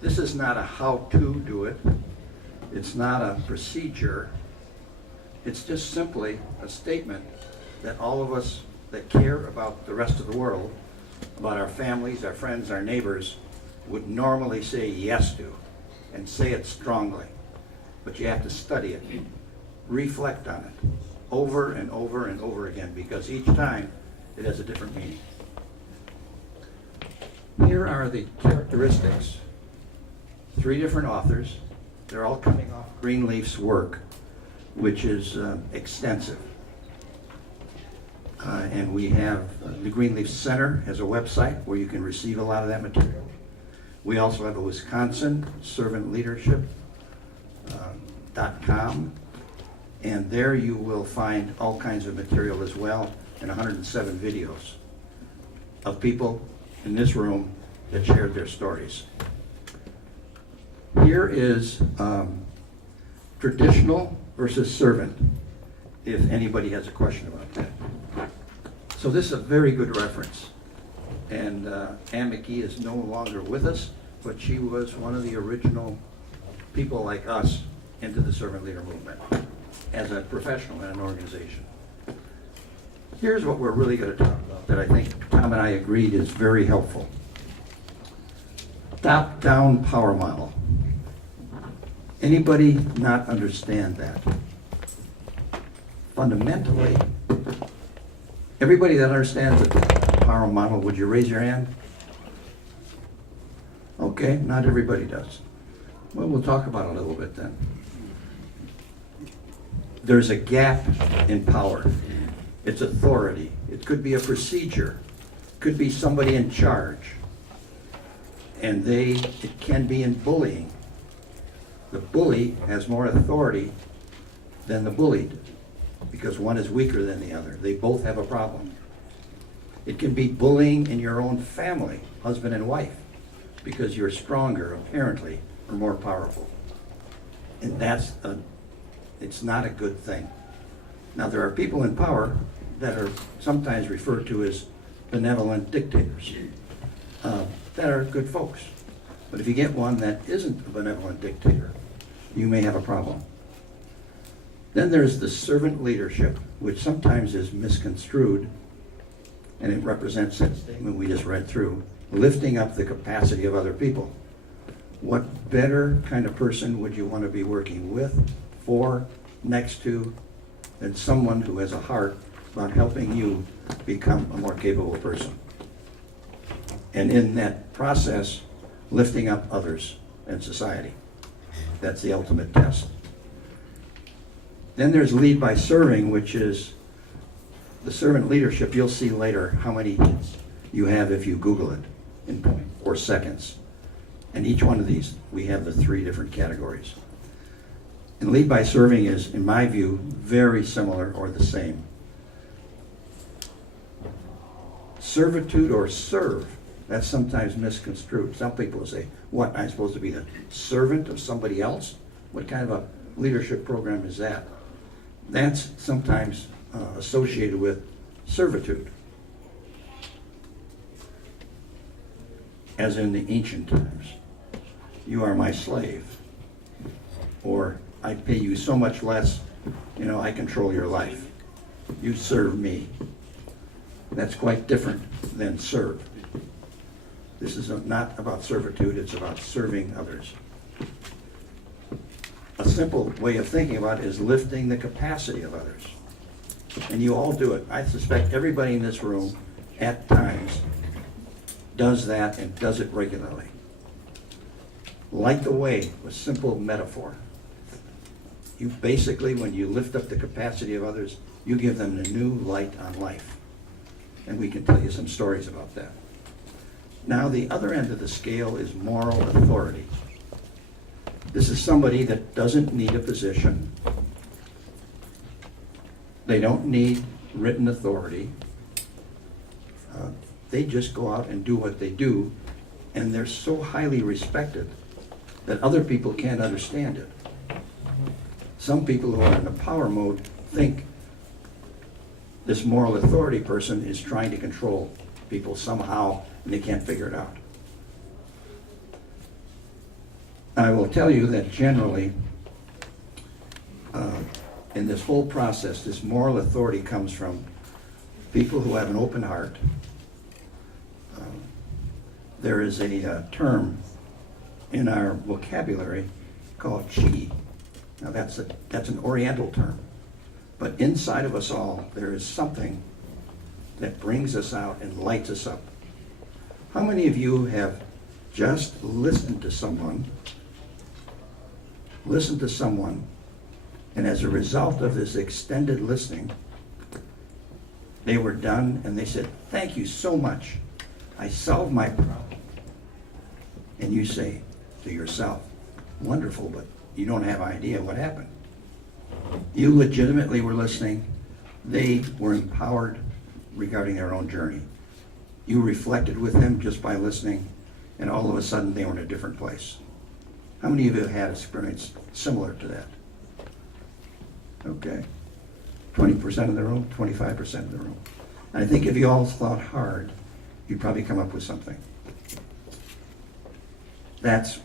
This is not a how to do it. It's not a procedure. It's just simply a statement that all of us that care about the rest of the world, about our families, our friends, our neighbors, would normally say yes to, and say it strongly. But you have to study it, reflect on it, over and over and over again, because each time it has a different meaning. Here are the characteristics. 3 different authors. They're all coming off Greenleaf's work, which is extensive. And we have the Greenleaf Center has a website where you can receive a lot of that material. We also have a Wisconsin Servant Leadership.com, and there you will find all kinds of material as well, and 107 videos of people in this room that shared their stories. Here is traditional versus servant, if anybody has a question about that. So this is a very good reference. And Ann McKee is no longer with us, but she was one of the original people like us into the servant leader movement as a professional in an organization. Here's what we're really going to talk about that I think Tom and I agreed is very helpful. Top-down power model. Anybody not understand that? Fundamentally, everybody that understands the power model, would you raise your hand? Okay, not everybody does. Well, we'll talk about it a little bit then. There's a gap in power. It's authority. It could be a procedure. It could be somebody in charge. And it can be in bullying. The bully has more authority than the bullied because one is weaker than the other. They both have a problem. It can be bullying in your own family, husband and wife, because you're stronger, apparently, or more powerful. And it's not a good thing. Now, there are people in power that are sometimes referred to as benevolent dictators that are good folks. But if you get one that isn't a benevolent dictator, you may have a problem. Then there's the servant leadership, which sometimes is misconstrued, and it represents that statement we just read through, lifting up the capacity of other people. What better kind of person would you want to be working with, for, next to, than someone who has a heart about helping you become a more capable person? And in that process, lifting up others in society. That's the ultimate test. Then there's lead by serving, which is the servant leadership. You'll see later how many hits you have if you Google it in 0.4 seconds. And each one of these, we have the 3 different categories. And lead by serving is, in my view, very similar or the same. Servitude or serve, that's sometimes misconstrued. Some people will say, what, I'm supposed to be the servant of somebody else? What kind of a leadership program is that? That's sometimes associated with servitude, as in the ancient times. You are my slave. Or I pay you so much less, I control your life. You serve me. That's quite different than serve. This is not about servitude, it's about serving others. A simple way of thinking about it is lifting the capacity of others. And you all do it. I suspect everybody in this room at times does that and does it regularly. Light the way with simple metaphor. You basically, when you lift up the capacity of others, you give them a new light on life. And we can tell you some stories about that. Now, the other end of the scale is moral authority. This is somebody that doesn't need a position. They don't need written authority. They just go out and do what they do, and they're so highly respected that other people can't understand it. Some people who are in the power mode think this moral authority person is trying to control people somehow, and they can't figure it out. I will tell you that generally, in this whole process, this moral authority comes from people who have an open heart. There is a term in our vocabulary called chi. Now that's an Oriental term, but inside of us all there is something that brings us out and lights us up. How many of you have just listened to someone, and as a result of this extended listening, they were done and they said, "Thank you so much. I solved my problem." And you say to yourself, "Wonderful, but you don't have idea what happened." You legitimately were listening. They were empowered regarding their own journey. You reflected with them just by listening, and all of a sudden they were in a different place. How many of you have had experience similar to that? Okay. 20% of the room, 25% of the room. And I think if you all thought hard, you'd probably come up with something. That's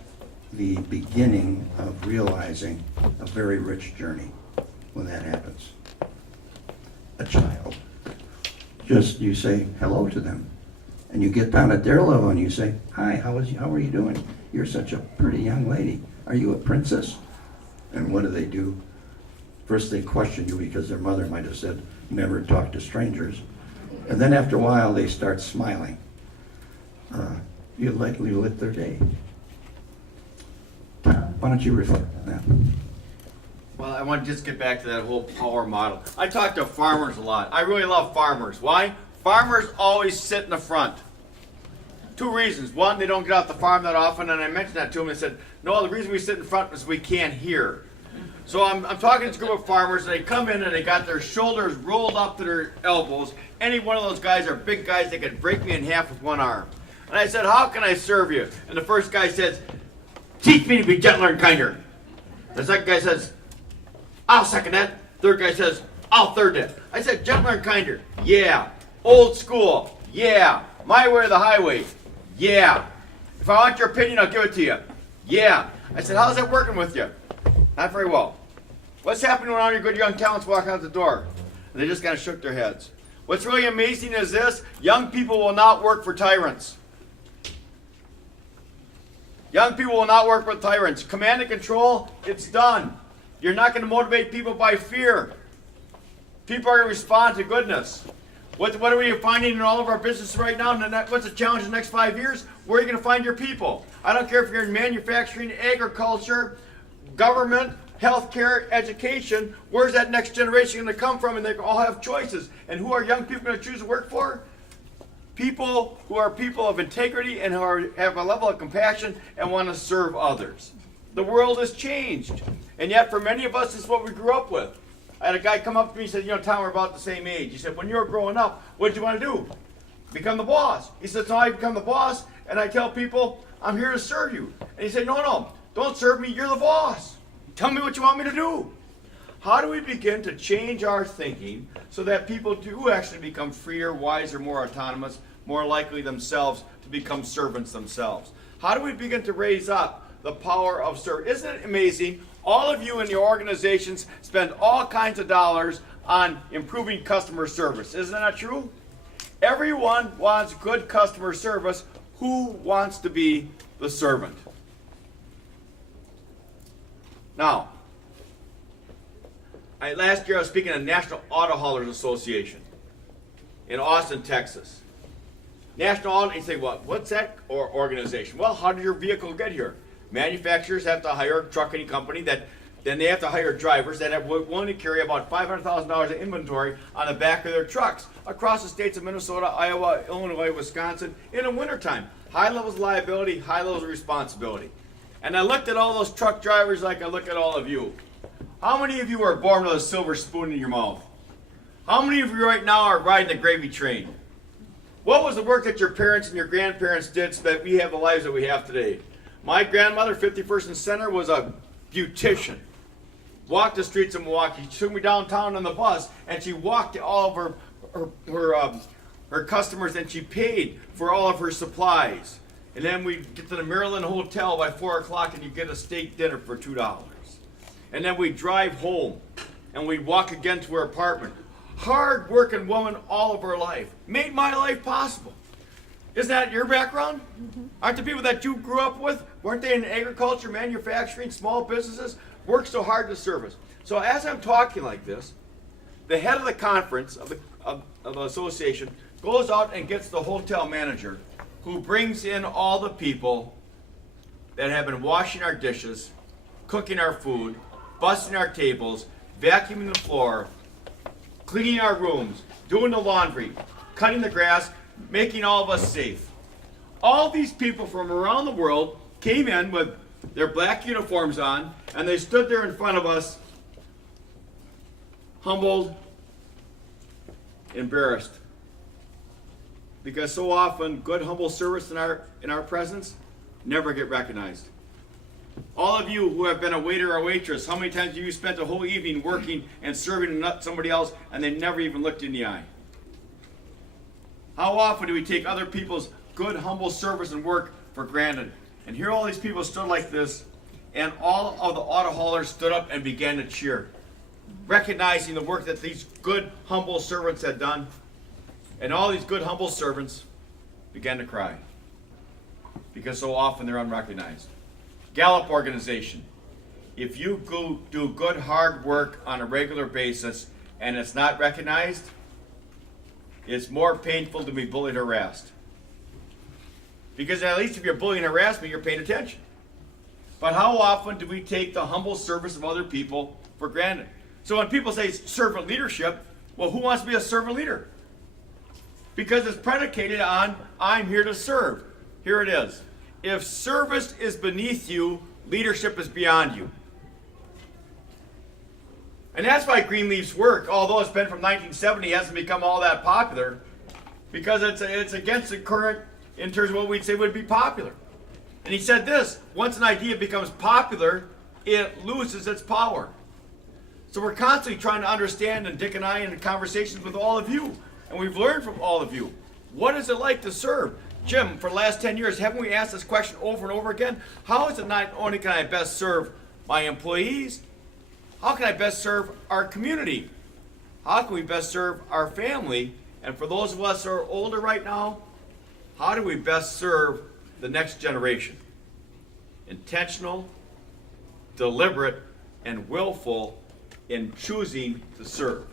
the beginning of realizing a very rich journey when that happens. A child, just you say hello to them, and you get down at their level and you say, "Hi, how are you doing? You're such a pretty young lady. Are you a princess?" And what do? First they question you because their mother might have said, "Never talk to strangers." And then after a while they start smiling. You lightly lit their day. Why don't you reflect on that? Well, I want to just get back to that whole power model. I talk to farmers a lot. I really love farmers. Why? Farmers always sit in the front. Two reasons. One, they don't get off the farm that often, and I mentioned that to them. They said, "No, the reason we sit in front is we can't hear." So I'm talking to this group of farmers, and they come in and they got their shoulders rolled up to their elbows. Any one of those guys are big guys. They could break me in half with one arm. And I said, "How can I serve you?" And the first guy says, "Teach me to be gentler and kinder." The second guy says, "I'll second that." Third guy says, "I'll third that." I said, "Gentler and kinder." Yeah. Old school. Yeah. My way or the highway. Yeah. If I want your opinion, I'll give it to you. Yeah. I said, "How's that working with you?" "Not very well." "What's happening when all your good young talents walk out the door?" And they just kind of shook their heads. What's really amazing is this: young people will not work for tyrants. Young people will not work with tyrants. Command and control, it's done. You're not going to motivate people by fear. People are going to respond to goodness. What are we finding in all of our businesses right now? What's the challenge in the next 5 years? Where are you going to find your people? I don't care if you're in manufacturing, agriculture, government, healthcare, education. Where's that next generation going to come from? And they all have choices. And who are young people going to choose to work for? People who are people of integrity and who have a level of compassion and want to serve others. The world has changed. And yet for many of us, this is what we grew up with. I had a guy come up to me and said, "You know, Tom, we're about the same age." He said, "When you were growing up, what did you want to do?" "Become the boss." He said, "So I become the boss and I tell people, I'm here to serve you." And he said, No, don't serve me, you're the boss. Tell me what you want me to do." How do we begin to change our thinking so that people do actually become freer, wiser, more autonomous, more likely themselves to become servants themselves? How do we begin to raise up the power of service? Isn't it amazing? All of you in your organizations spend all kinds of dollars on improving customer service. Isn't that true? Everyone wants good customer service. Who wants to be the servant? Now, last year I was speaking at the National Auto Haulers Association in Austin, Texas. National Auto, you say, "Well, what's that organization?" Well, how did your vehicle get here? Manufacturers have to hire a trucking company then they have to hire drivers that are willing to carry about $500,000 of inventory on the back of their trucks across the states of Minnesota, Iowa, Illinois, Wisconsin in the wintertime. High levels of liability, high levels of responsibility. And I looked at all those truck drivers like I look at all of you. How many of you were born with a silver spoon in your mouth? How many of you right now are riding the gravy train? What was the work that your parents and your grandparents did so that we have the lives that we have today? My grandmother, 51st and Center, was a beautician. Walked the streets of Milwaukee. She took me downtown on the bus, and she walked to all of her customers, and she paid for all of her supplies. And then we get to the Maryland Hotel by 4 o'clock and you get a steak dinner for $2. And then we drive home and we walk again to her apartment. Hard working woman all of her life. Made my life possible. Isn't that your background? Aren't the people that you grew up with, weren't they in agriculture, manufacturing, small businesses? Worked so hard to serve us. So as I'm talking like this, the head of the conference of the association goes out and gets the hotel manager, who brings in all the people that have been washing our dishes, cooking our food, busting our tables, vacuuming the floor, cleaning our rooms, doing the laundry, cutting the grass, making all of us safe. All these people from around the world came in with their black uniforms on, and they stood there in front of us, humbled, embarrassed. Because so often good humble service in our presence never get recognized. All of you who have been a waiter or waitress, how many times have you spent a whole evening working and serving somebody else and they never even looked you in the eye? How often do we take other people's good humble service and work for granted? And here all these people stood like this, and all of the auto haulers stood up and began to cheer, recognizing the work that these good humble servants had done. And all these good humble servants began to cry, because so often they're unrecognized. Gallup organization, if you do good hard work on a regular basis and it's not recognized, it's more painful to be bullied or harassed. Because at least if you're bullying and harassing me, you're paying attention. But how often do we take the humble service of other people for granted? So when people say servant leadership, well, who wants to be a servant leader? Because it's predicated on, I'm here to serve. Here it is. If service is beneath you, leadership is beyond you. And that's why Greenleaf's work, although it's been from 1970, hasn't become all that popular, because it's against the current in terms of what we'd say would be popular. And he said this, once an idea becomes popular, it loses its power. So we're constantly trying to understand, and Dick and I in conversations with all of you, and we've learned from all of you, what is it like to serve? Jim, for the last 10 years, haven't we asked this question over and over again? How is it not only can I best serve my employees, how can I best serve our community? How can we best serve our family? And for those of us who are older right now, how do we best serve the next generation? Intentional, deliberate, and willful in choosing to serve.